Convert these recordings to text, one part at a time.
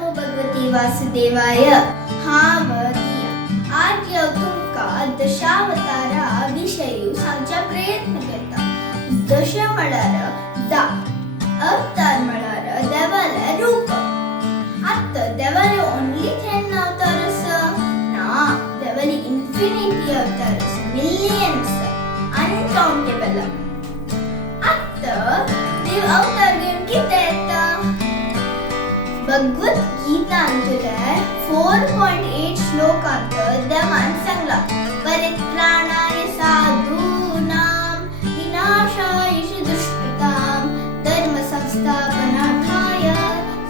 नमो भगवते वासुदेवाय हावतीय आज हांव तुमकां दशावतारा विशयी सांगचा प्रयत्न करता। दश म्हळ्यार दा, अवतार म्हळ्यार देवाले रूप। आता देवाले ओन्ली 10 अवतार आसा ना, देवाले इन्फिनिटी अवतार आसा, मिलियन्स, अनकाउंटेबल। आता देव अवतार घेवन कितें येता? भगवत गीतांतले 4.8 श्लोकांत देवान सांगला परित्राणाय साधूनां विनाशाय दुष्कृतां धर्म संस्थापनार्थाय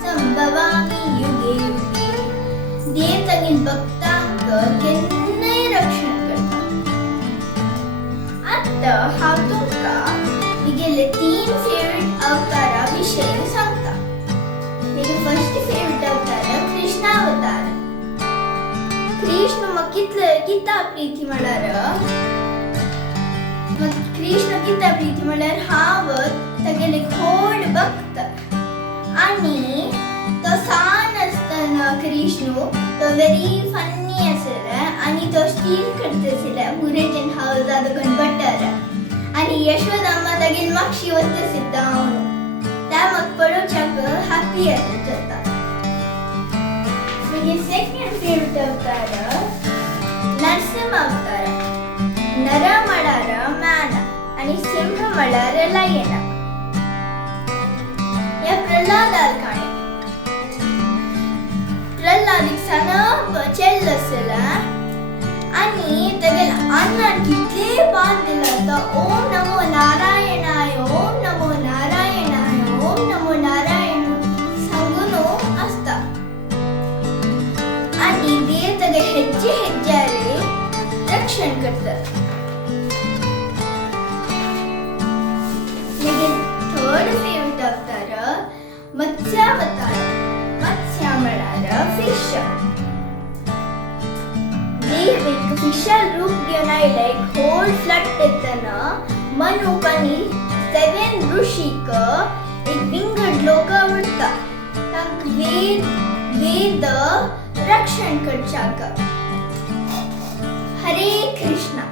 संभवामि युगे युगे। देव तागेन भक्तांक केन्नाय रक्षण करता। आता हांव तुमकां म्हगेले 3 फेवरेट अवतारा विशयी सांगता। फर्स्ट फेवरेट अवतार कृष्ण अवतार। कृष्ण किता प्रीती म्हळ्यार हांव तागेले खोड भक्त आनी तो सान आसतना कृष्ण तो व्हेरी फनी आसले आनी तो स्टील करतासिले हुरेचेन हांव जादोगन बटर आनी यशोदाम्मा तागेली मागशी वतासिद्दा हांव त्या म्हाका पळोवच्याक हॅपी जाता। म्हगे सेकंड फेवरेट अवतार नरसिंह अवतार। नर म्हळ्यार मॅन आनी सिंह म्हळ्यार लायन। या प्रल्हादाल काणी प्रल्हादीक सनप चेल्ल आसले आनी तागेले अन्नान कितले पात दिला तो ओम नमो नारायणाय ओम नमो नारायणाय ओम नमो नारायण सांगून आसता आनी देव तागे हेज्जे हेज्जारे रक्षण करता। म्हगे थर्ड फेवरेट अवतार मत्स्यावतार। मत्स्य म्हळ्यार फिश। देव एक फिशाल रूप घेवन आयले एक होल फ्लड येतना मनुक आनी 7 ऋषीक एक विंगड लोक आवडटा तांक वेद रक्षण करच्याक। हरे कृष्णा।